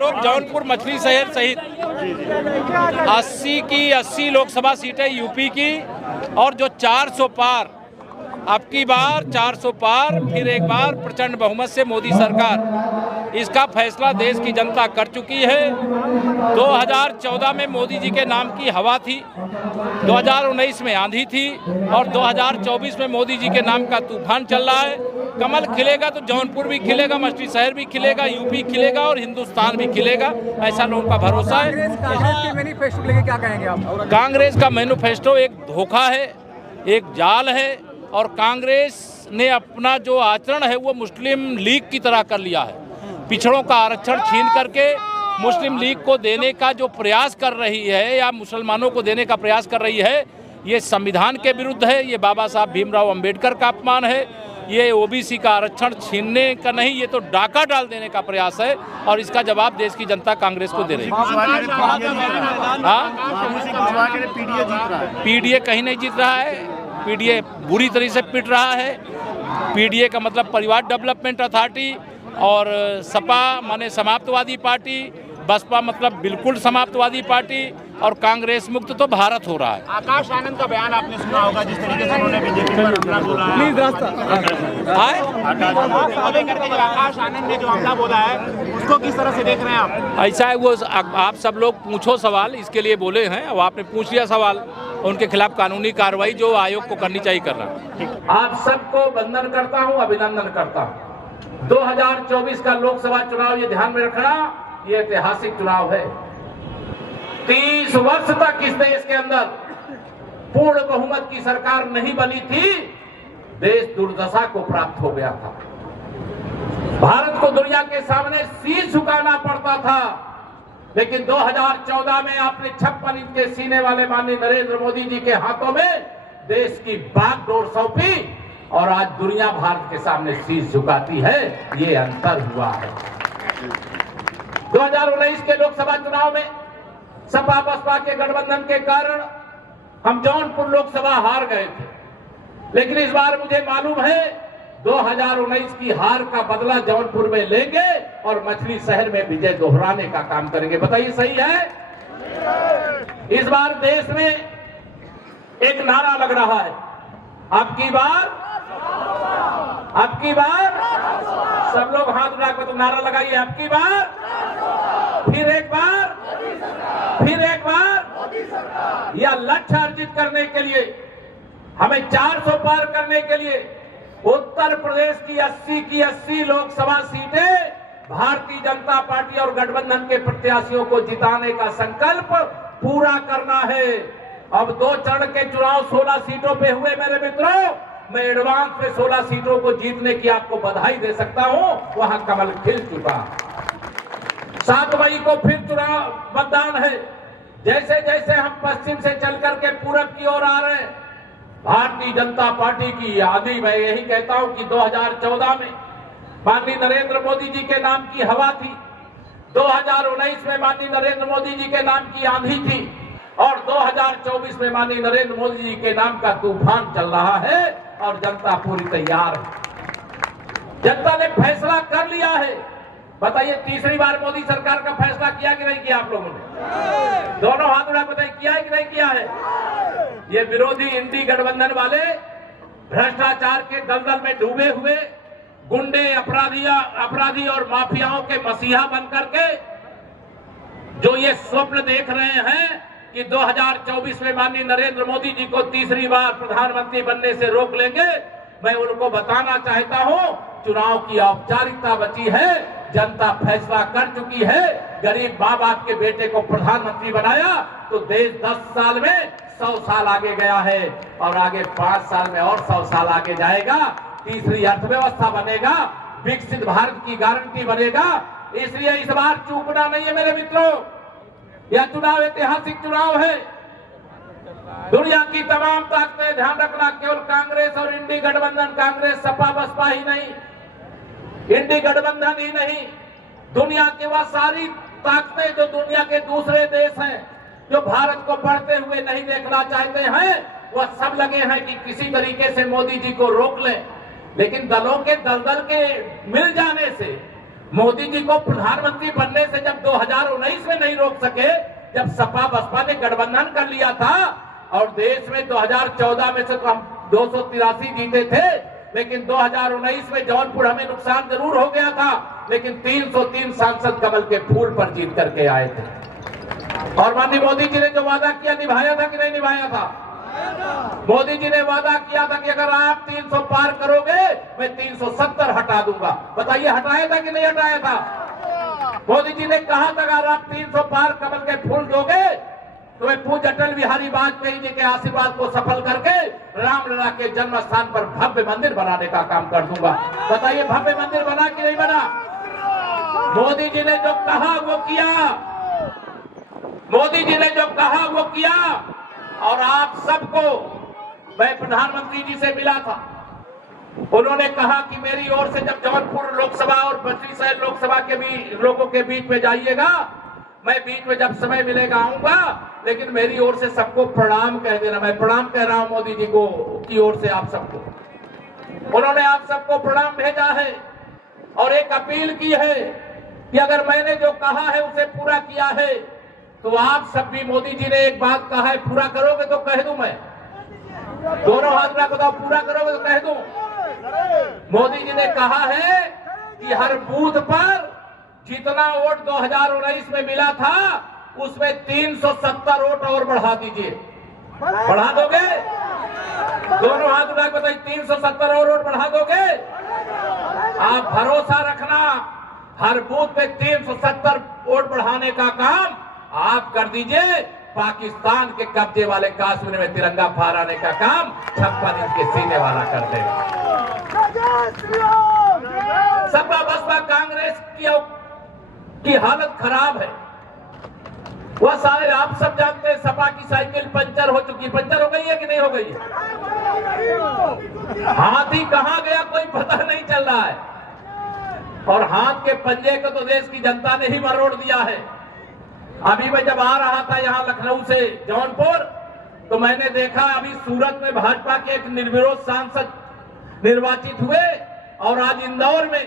लोग जौनपुर मछली शहर सहित 80 की 80 लोकसभा सीटें यूपी की और जो 400 पार, अब की बार 400 पार, फिर एक बार प्रचंड बहुमत से मोदी सरकार, इसका फैसला देश की जनता कर चुकी है। 2014 में मोदी जी के नाम की हवा थी, 2019 में आंधी थी और 2024 में मोदी जी के नाम का तूफान चल रहा है। कमल खिलेगा तो जौनपुर भी खिलेगा, मछली शहर भी खिलेगा, यूपी खिलेगा और हिंदुस्तान भी खिलेगा, ऐसा लोगों का भरोसा है। कांग्रेस के मैनिफेस्टो लेके क्या कहेंगे आप? कांग्रेस का मैनिफेस्टो एक धोखा है, एक जाल है और कांग्रेस ने अपना जो आचरण है वो मुस्लिम लीग की तरह कर लिया है। पिछड़ों का आरक्षण छीन करके मुस्लिम लीग को देने का जो प्रयास कर रही है या मुसलमानों को देने का प्रयास कर रही है, ये संविधान के विरुद्ध है, ये बाबा साहब भीमराव अंबेडकर का अपमान है, ये ओबीसी का आरक्षण छीनने का नहीं, ये तो डाका डाल देने का प्रयास है और इसका जवाब देश की जनता कांग्रेस को दे रही है। पीडीए कहीं नहीं जीत रहा है, पीडीए बुरी तरह से पिट रहा है। पीडीए का मतलब परिवार डेवलपमेंट अथॉरिटी और सपा माने समाप्तवादी पार्टी, बसपा मतलब बिल्कुल समाप्तवादी पार्टी और कांग्रेस मुक्त तो भारत हो रहा है। आकाश आनंद का बयान आपने सुना होगा, जिस तरीके से उन्होंने बीजेपी पर हमला बोला है। प्लीज रास्ता आकाश आनंद ने जो हमला बोला है उसको किस तरह से देख रहे हैं आप? ऐसा है, वो आप सब लोग पूछो सवाल, इसके लिए बोले हैं। अब आपने पूछ लिया सवाल, उनके खिलाफ कानूनी कार्रवाई जो आयोग को करनी चाहिए कर रहा। आप सबको वंदन करता हूं, अभिनंदन करता हूं। 2024 का लोकसभा चुनाव, ये ध्यान में रखना, ये ऐतिहासिक चुनाव है। 30 वर्ष तक इस देश के अंदर पूर्ण बहुमत की सरकार नहीं बनी थी, देश दुर्दशा को प्राप्त हो गया था। भारत को दुनिया के सामने शीश झुकाना पड़ता था, लेकिन 2014 में आपने 56 इंच के सीने वाले माननीय नरेंद्र मोदी जी के हाथों में देश की बागडोर सौंपी और आज दुनिया भारत के सामने शीश झुकाती है। ये अंतर हुआ है। 2019 के लोकसभा चुनाव में सपा बसपा के गठबंधन के कारण हम जौनपुर लोकसभा हार गए थे, लेकिन इस बार मुझे मालूम है 2019 की हार का बदला जौनपुर में लेंगे और मछली शहर में विजय दोहराने का काम करेंगे। बताइए सही है? इस बार देश में एक नारा लग रहा है, अब की बार सब लोग हाथ उठाकर तो नारा लगाइए, अब की बार, फिर एक बार, यह लक्ष्य अर्जित करने के लिए, हमें 400 पार करने के लिए उत्तर प्रदेश की 80 लोकसभा सीटें भारतीय जनता पार्टी और गठबंधन के प्रत्याशियों को जिताने का संकल्प पूरा करना है। अब 2 चरण के चुनाव 16 सीटों पे हुए मेरे मित्रों, मैं एडवांस में 16 सीटों को जीतने की आपको बधाई दे सकता हूं। वहां कमल खिल चुका। 7 मई को फिर चुनाव मतदान है। जैसे जैसे हम पश्चिम से चल करके पूरब की ओर आ रहे हैं, भारतीय जनता पार्टी की आंधी, मैं यही कहता हूं कि 2014 में माननीय नरेंद्र मोदी जी के नाम की हवा थी, 2019 में माननीय नरेंद्र मोदी जी के नाम की आंधी थी और 2024 में माननीय नरेंद्र मोदी जी के नाम का तूफान चल रहा है और जनता पूरी तैयार है। जनता ने फैसला कर लिया है। बताइए, तीसरी बार मोदी सरकार का फैसला किया कि नहीं किया आप लोगों ने? दोनों हाथ उठा बताइए, किया है कि नहीं किया है? ये विरोधी इंडी गठबंधन वाले भ्रष्टाचार के दलदल में डूबे हुए गुंडे, अपराधी और माफियाओं के मसीहा बनकर के जो ये स्वप्न देख रहे हैं कि 2024 में माननीय नरेंद्र मोदी जी को तीसरी बार प्रधानमंत्री बनने से रोक लेंगे, मैं उनको बताना चाहता हूं, चुनाव की औपचारिकता बची है, जनता फैसला कर चुकी है। गरीब माँ बाप के बेटे को प्रधानमंत्री बनाया तो देश 10 साल में 100 साल आगे गया है और आगे 5 साल में और 100 साल आगे जाएगा। तीसरी अर्थव्यवस्था बनेगा, विकसित भारत की गारंटी बनेगा। इसलिए इस बार चूकना नहीं है मेरे मित्रों। यह चुनाव ऐतिहासिक चुनाव है। दुनिया की तमाम ताकतें, ध्यान रखना, केवल कांग्रेस और इंडी गठबंधन, कांग्रेस सपा बसपा ही नहीं, इंडी गठबंधन ही नहीं, दुनिया की वह सारी ताकतें जो दुनिया के दूसरे देश हैं, जो भारत को बढ़ते हुए नहीं देखना चाहते हैं, वह सब लगे हैं कि किसी तरीके से मोदी जी को रोक लें। लेकिन दलों के दलदल के मिल जाने से मोदी जी को प्रधानमंत्री बनने से जब 2019 में नहीं रोक सके, जब सपा बसपा ने गठबंधन कर लिया था और देश में 2014 में से तो हम 283 जीते थे, लेकिन 2019 में जौनपुर हमें नुकसान जरूर हो गया था, लेकिन 303 सांसद कमल के फूल पर जीत करके आए थे। और माननीय मोदी जी ने जो वादा किया निभाया था कि नहीं निभाया था? मोदी जी ने वादा किया था कि अगर आप 300 पार करोगे मैं 370 हटा दूंगा। बताइए हटाया था कि नहीं हटाया था? मोदी जी ने कहा था अगर आप 300 पार कमल के फूल दोगे तो मैं पूज्य अटल बिहारी वाजपेयी जी के आशीर्वाद को सफल करके रामलला के जन्म स्थान पर भव्य मंदिर बनाने का काम कर दूंगा। बताइए भव्य मंदिर बना कि नहीं बना? मोदी जी ने जो कहा वो किया, मोदी जी ने जो कहा वो किया। और आप सबको मैं प्रधानमंत्री जी से मिला था, उन्होंने कहा कि मेरी ओर से जब जौनपुर लोकसभा और बस्ती शहर लोकसभा के भी लोगों के बीच में जाइएगा, मैं बीच में जब समय मिलेगा आऊंगा, लेकिन मेरी ओर से सबको प्रणाम कह देना। मैं प्रणाम कह रहा हूं मोदी जी को की ओर से आप सबको। उन्होंने आप सबको प्रणाम भेजा है और एक अपील की है कि अगर मैंने जो कहा है उसे पूरा किया है तो आप सब भी, मोदी जी ने एक बात कहा है पूरा करोगे तो कह दूं मैं, दोनों हाथ में बताओ पूरा करोगे तो कह दूं। मोदी जी ने कहा है कि हर बूथ पर जितना वोट 2019 में मिला था उसमें 370 वोट और बढ़ा दीजिए। बढ़ा दोगे? दोनों हाथ उठा के बताइए 370 और वोट बढ़ा दोगे? आप भरोसा रखना, हर बूथ पे 370 वोट बढ़ाने का काम आप कर दीजिए। पाकिस्तान के कब्जे वाले कश्मीर में तिरंगा फहराने का काम 56 इंच के सीने वाला कर देगा। सपा बसपा कांग्रेस की हालत खराब है। वह सारे आप सब जानते हैं, सपा की साइकिल पंचर हो चुकी। पंचर हो गई है कि नहीं हो गई? हाथी कहां गया कोई पता नहीं चल रहा है। और हाथ के पंजे को तो देश की जनता ने ही मरोड़ दिया है। अभी मैं जब आ रहा था यहाँ लखनऊ से जौनपुर, तो मैंने देखा अभी सूरत में भाजपा के एक निर्विरोध सांसद निर्वाचित हुए और आज इंदौर में